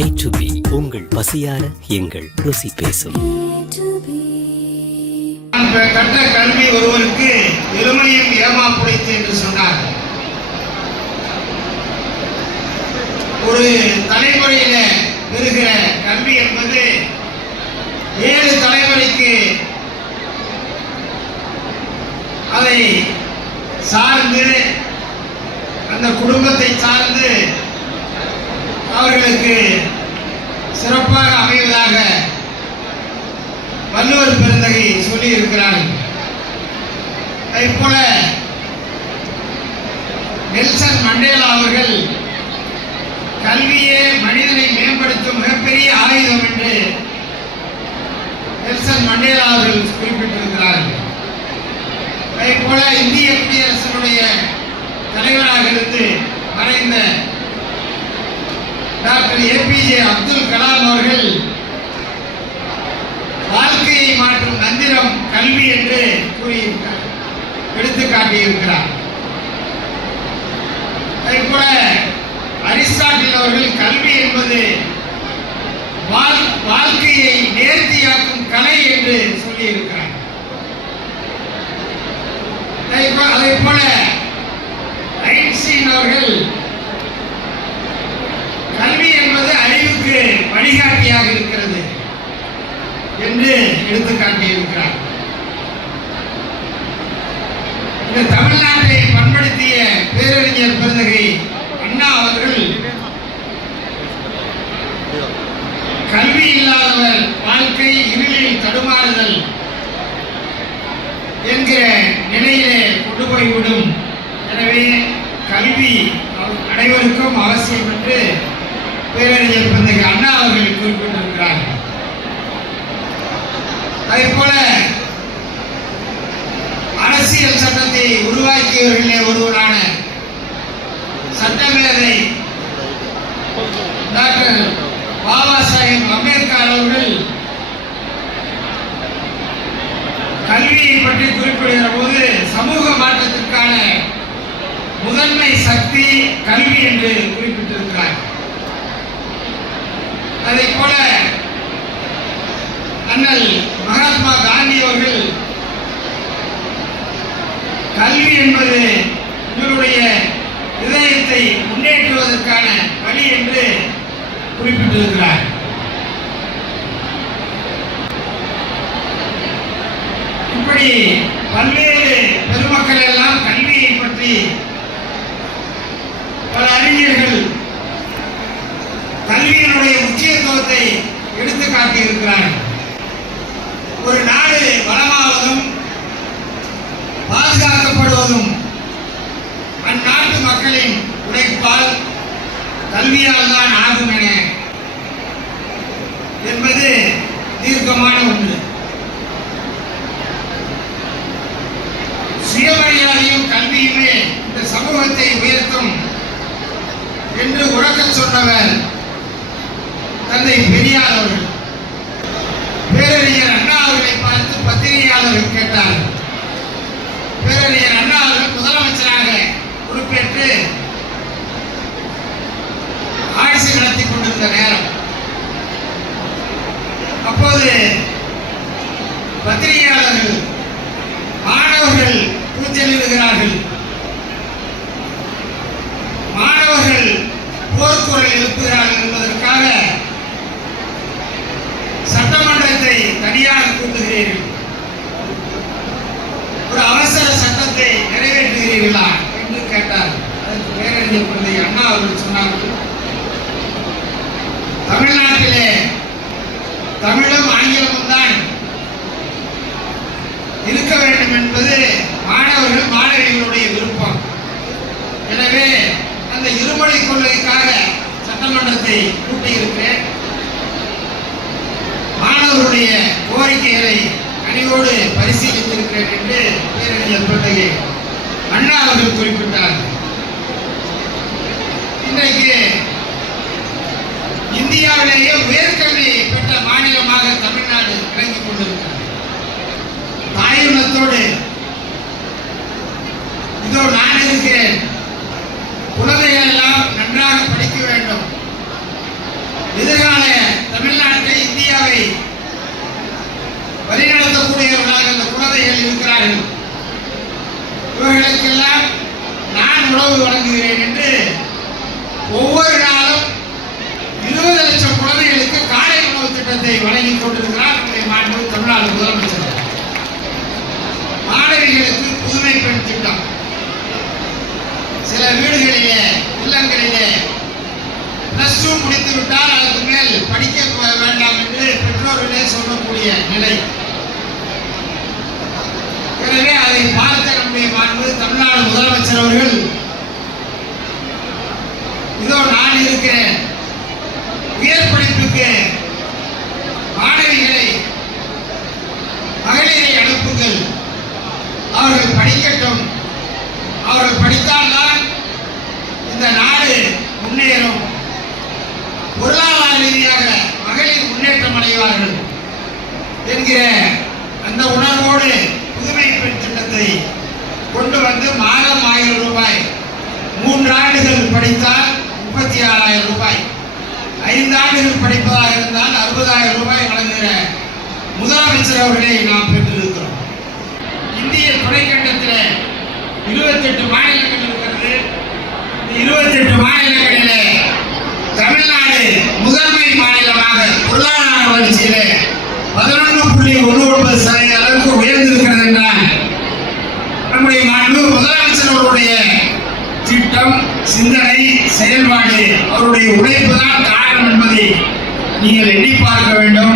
A to B உங்கள் பசியார எங்கள் ருசி பேசும். கற்ற கல்வி ஒருவருக்கு எருமையும் ஏமாப்புடைத்து என்று சொன்னார். ஒரு தலைமுறையில பெறுகிற கல்வி என்பது 7 தலைமுறைக்கு அதை சார்ந்து அந்த குடும்பத்தை சார்ந்து அவர்களுக்கு சிறப்பாக அமைவதாக வள்ளுவர் பெருந்தகை சொல்லி இருக்கிறார்கள். அதேபோல நெல்சன் மண்டேலா அவர்கள் கல்வியே மனிதனை மேம்படுத்தும் மிகப்பெரிய ஆயுதம் என்று நெல்சன் மண்டேலா அவர்கள் குறிப்பிட்டிருக்கிறார்கள். அதேபோல இந்திய குடியரசினுடைய தலைவராக இருந்து மறைந்த டாக்டர் APJ அப்துல் கலாம் அவர்கள் வாழ்க்கையை மாற்றும் மந்திரம் கல்வி என்று கூறியிருக்கிறார், எடுத்துக்காட்டியிருக்கிறார். அதேபோல அரிஸ்டாட்டில் அவர்கள் கல்வி என்பது வாழ்க்கையை நேர்த்தியாக்கும் கலை என்று சொல்லியிருக்கிறார். அதே போல ஐன்ஸ்டீன் அவர்கள் கல்வி என்பது அறிவுக்கு வழிகாட்டியாக இருக்கிறது என்று எடுத்துக்காட்டியிருக்கிறார். இந்த தமிழ்நாட்டை பண்படுத்திய பேரறிஞர் பெருந்தகை அண்ணா அவர்கள் கல்வி இல்லாதவர் வாழ்க்கை இருளில் தடுமாறுதல் என்கிற நிலையிலே கொண்டு போய்விடும், எனவே கல்வி அனைவருக்கும் அவசியம் என்று பேரறிஞர் பெருந்தகை அண்ணா அவர்கள் குறிப்பிட்டிருக்கிறார். அதே போல அரசியல் சட்டத்தை உருவாக்கியவர்களே ஒருவரான சட்டமேதை டாக்டர் பாபா சாஹேப் அம்பேத்கர் அவர்கள் கல்வியை பற்றி குறிப்பிடுகிற போது சமூக மாற்றத்திற்கான முதன்மை சக்தி கல்வி என்று குறிப்பிட்டிருக்கிறார். அதே போல அண்ணல் மகாத்மா காந்தி அவர்கள் கல்வி என்பது உங்களுடைய இதயத்தை முன்னேற்றுவதற்கான வழி என்று குறிப்பிட்டிருக்கிறார். இப்படி பல்வேறு பெருமக்கள் எல்லாம் கல்வியை பற்றி பல அறிஞர்கள் கல்வியினுடைய முக்கியத்துவத்தை எடுத்து காட்டியிருக்கிறார்கள். ஒரு நாடு வளமாவதும் பாதுகாக்கப்படுவதும் அந்நாட்டு மக்களின் உழைப்பால் கல்வியால் தான் ஆகும் என்பது தீர்க்கமான ஒன்று. சுயமரியாதையும் கல்வியுமே இந்த சமூகத்தை உயர்த்தும் என்று உறக்கச் சொன்னவர் தந்தை பெரியார் அவர்கள். பேரறிஞர் அண்ணா அவர்களை பார்த்து பத்திரிகையாளர்கள் கேட்டார். பேரறிஞர் அண்ணா அவர்கள் முதலமைச்சராக பொறுப்பேற்று ஆட்சி நடத்தி கொண்டிருந்த நேரம், அப்போது பத்திரிகையாளர்கள் மாணவர்கள் கூச்சலிடுகிறார்கள், மாணவர்கள் போர்க்குரல் எழுப்புகிறார்கள் என்பதற்காக சட்டமன்றத்தை தனியாக கூட்டுகிறீர்கள், ஒரு அவசர சட்டத்தை நிறைவேற்றுகிறீர்களா என்று கேட்டார். அதற்கு பேரறிஞர் பெருந்தகை அண்ணா அவர்கள் சொன்னார்கள், தமிழ்நாட்டிலே தமிழும் ஆங்கிலமும் தான் இருக்க வேண்டும் என்பது மாணவர்கள் மாணவிகளுடைய விருப்பம். எனவே அந்த இருமொழி கொள்கைக்காக சட்டமன்றத்தை கூட்டியிருக்கிறேன். மாணவர்களுடைய கோரிக்கைகளை அணியோடு பரிசீலித்திருக்கிறேன் என்று பேரறிஞர் பெருந்தகை அண்ணா அவர்கள் குறிப்பிட்டார். இன்றைக்கு இந்தியாவிலேயே உயர்கல்வி பெற்ற மாநிலமாக தமிழ்நாடு விளங்கிக் கொண்டிருக்கிறது. தாயுள்ளத்தோடு இதோ நான் இருக்கிறேன், குழந்தைகள் எல்லாம் நன்றாக படிக்க வேண்டும், எதிர்கால உணவு வழங்குகிறேன் என்று ஒவ்வொரு நாளும் 20 லட்சம் குழந்தைகளுக்கு காலை உணவு திட்டத்தை வழங்கிக் கொண்டிருக்கிறார் நம்முடைய மாண்பு தமிழ்நாடு முதலமைச்சர். மாணவிகளுக்கு புதுமை பெண் திட்டம். சில வீடுகளிலே இல்லங்களிலே +2 முடித்து விட்டால் அதற்கு மேல் படிக்க வேண்டாம் என்று பெற்றோர்களே சொல்லக்கூடிய நிலை. எனவே அதை பார்த்த நம்முடைய மாண்பு தமிழ்நாடு முதலமைச்சர் அவர்கள் இதோ நான் இருக்கிறேன், உயர் படிப்புக்கு மாணவிகளை மகளிரை அனுப்புங்கள், அவர்கள் படிக்கட்டும், அவர்கள் படித்தால்தான் இந்த நாடு முன்னேறும், பொருளாதார ரீதியாக மகளிர் முன்னேற்றம் அடைவார்கள் என்கிற அந்த உணர்வோடு புதுமை பெண் திட்டத்தை கொண்டு வந்து மாதம் 1000 ரூபாய், 3 ஆண்டுகள் படித்தால் 36,000 ரூபாய், 5 ஆண்டுகள் படிப்பதாக இருந்தால் 60,000 ரூபாய் வழங்குகிற முதலமைச்சர் அவர்களை நாம் பெற்றிருக்கிறோம். இந்திய துணைக்கண்டத்தில் 28 மாநிலங்கள் இருக்கிறது. 28 மாநிலங்களிலே தமிழ்நாடு முதன்மை மாநிலமாக பொருளாதார வளர்ச்சியிலே 11.19% அளவுக்கு உயர்ந்திருக்கிறது என்றால் நம்முடைய மாண்பு முதலமைச்சர் அவருடைய திட்டம், சிந்தனை, செயல்பாடு, அவருடைய உழைப்பு தான் காரணம் என்பதை நீங்கள் எண்ணி பார்க்க வேண்டும்.